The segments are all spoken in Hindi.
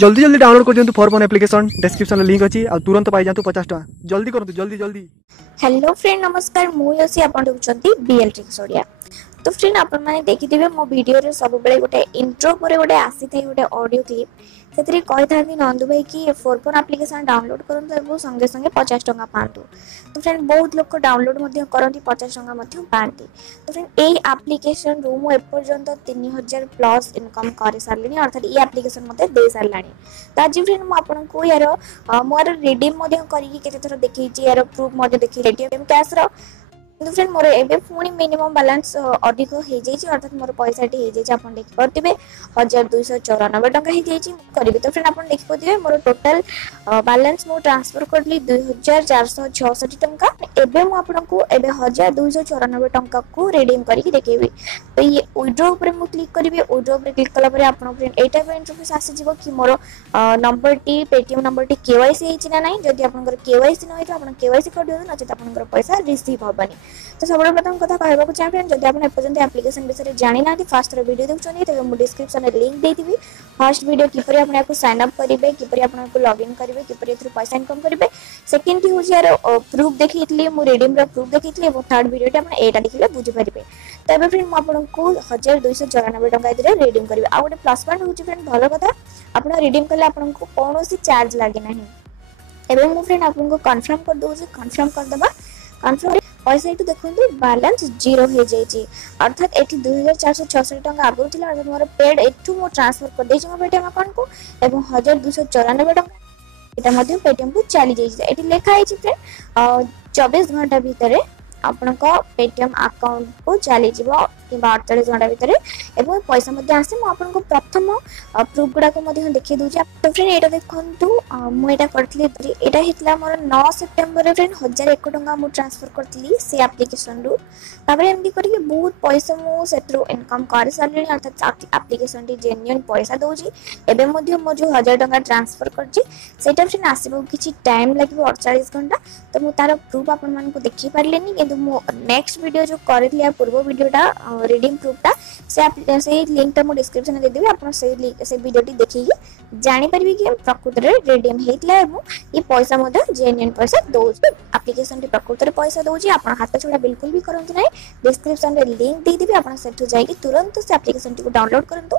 जल्दी जल्दी डाउनलोड कर दियंतु फॉर फोन एप्लीकेशन डिस्क्रिप्शन में लिंक अछि आ तुरंत पाई जातु 50 टका जल्दी करंतु जल्दी जल्दी। हेलो फ्रेंड नमस्कार मु योसी आपण देखुचंती बीएल ट्रिक्स ओडिया। तो फ्रेंड आपण माने देखिथिबे मो वीडियो रे सब बेले गोटे इंट्रो परे गोटे आसी थाई गोटे ऑडियो क्लिप सेतरी कहि थांती नंदु भाई कि फोर फोन एप्लीकेशन डाउनलोड करंतु एबो संगे संगे 50 टका पांतु। तो फ्रेंड बहुत लोक डाउनलोड मध्ये करंती 50 टका मध्ये पांती। तो फ्रेंड एई एप्लीकेशन रो मु एपर्यंत 3000 प्लस इनकम करे सारलिनी अर्थात ई एप्लीकेशन मध्ये दे सारलानी। त आज फ्रेंड मु आपन को यार मोर रिडीम मध्ये करी केते थरा देखैची यार प्रूफ मध्ये देखि Paytm कैश रो तो फ्रेंड मोर एबे पुनी मिनिमम बैलेंस अधिक हो जाई छी अर्थात मोर पैसा टी हो जाई छी आपन देखि परतिबे 1294 टका हो जाई छी करबे। तो फ्रेंड आपन देखि परतिबे मोर टोटल बैलेंस मो ट्रांसफर करली 2466 टका। एबे मु आपन को एबे 1294 टका को रिडीम करी देखेबी। तो ये विथड्रॉ ऊपर मु क्लिक करबे विथड्रॉ ऊपर क्लिक कला परे आपन फ्रेंड एटा पे इंटरफेस आसी जिवो कि मोर नंबर टी Paytm नंबर टी केवाईसी हेछि ना नाही जदि आपन केवाईसी न होइतो आपन केवाईसी कर दियो न जदि आपन पैसा रिसीव होबनी। तो सब प्रथम कथा कहबा को चाहे जदि आपन एपर्यंत एप्लीकेशन विषय जानि ना फर्स्ट वीडियो देखछनी त मु डिस्क्रिप्शन में लिंक देथिबी। फर्स्ट वीडियो किपरि आपन आपको साइन अप करिवे किपरि आपन को लॉगिन करिवे किपरि एथि पैसा इनकम करिवे। सेकंड की होछि यार प्रूफ देखितली मु रिडीम रो प्रूफ देखितली एवं थर्ड वीडियो आपन एटा देखिले बुझि परिबे। त एबे फ्रेंड मु आपन को 1294 टका इधर रिडीम करिवे। आ गोटे प्लस पॉइंट होछि फ्रेंड भलो कथा आपन रिडीम करले आपन को कोनोसी चार्ज लागे नाही। एबे मु फ्रेंड आपन को कंफर्म कर दोछि कंफर्म कर दबा कंफर्म पैसा एटू देखंतु बैलेंस जीरो हो जाई छी अर्थात एठी 2466 टका आगु थिला अर्थात मोर पेड एठू मो ट्रांसफर कर देछि मो Paytm अकाउंट को एवं 1294 टका एटा मध्ये Paytm को चली जाई छी। एठी लेखा है छी फ्रेंड 24 घंटा भीतर आपन को Paytm अकाउंट को चली जिवो कि 48 घंटा भीतर एवं पैसा मध्ये आसे मो आपन को प्रथम प्रूफ गुडा को मध्ये देखि दोछि। तो फ्रेंड एटा देखंतु मु एटा करथली एटा हितला मोर 9 सितंबर रे फ्रेंड 1001 टका मु ट्रांसफर करथली से एप्लीकेशन रु ताबरे एमडी करी बहुत पैसा मु सेट्रो इनकम कर सारली अर्थात एप्लीकेशन टी जेन्युइन पैसा दोछि। एबे मध्ये मो जो 1000 टका ट्रांसफर करछि सेटा फ्रेंड आसीबो किछि टाइम लागिबो 48 घंटा। तो मु तार प्रूफ आपन मान को देखि पारलेनी किंतु मु नेक्स्ट वीडियो जो करथली पूर्व वीडियोटा रिडीम प्रूफटा से लिंक टा मो डिस्क्रिप्शन में दे देबी आपन से वीडियो टी देखि जानि परबी कि प्रकृत रे रिडीम हेतला एवं ये पैसा मध्ये जेन्युइन पैसा दोछि। एप्लीकेशन टी प्रकृत रे पैसा दोछि आपन हाथ छोड़ा बिल्कुल भी करंतु नै। डिस्क्रिप्शन रे लिंक दे देबी आपन सेठु जाई कि तुरंत से एप्लीकेशन टी को डाउनलोड करंतु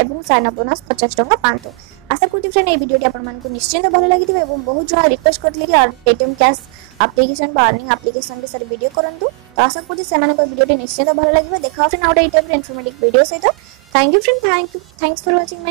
एवं साइन अप बोनस 50 टका पांतु। आशा करती फ्रेंड ए वीडियो टी आपन मान को निश्चित भलो लागिथिबे एवं बहुत जण रिक्वेस्ट करथले कि Paytm कैश एप्लीकेशन बा अर्निंग एप्लीकेशन के सारे वीडियो करंतु। तो आशा करती सेमान को वीडियो टी निश्चित भलो लागिबे। देखा फ्रेंड आउट इन्फॉर्मेटिव वीडियो सहित। Thank you friend thanks for watching my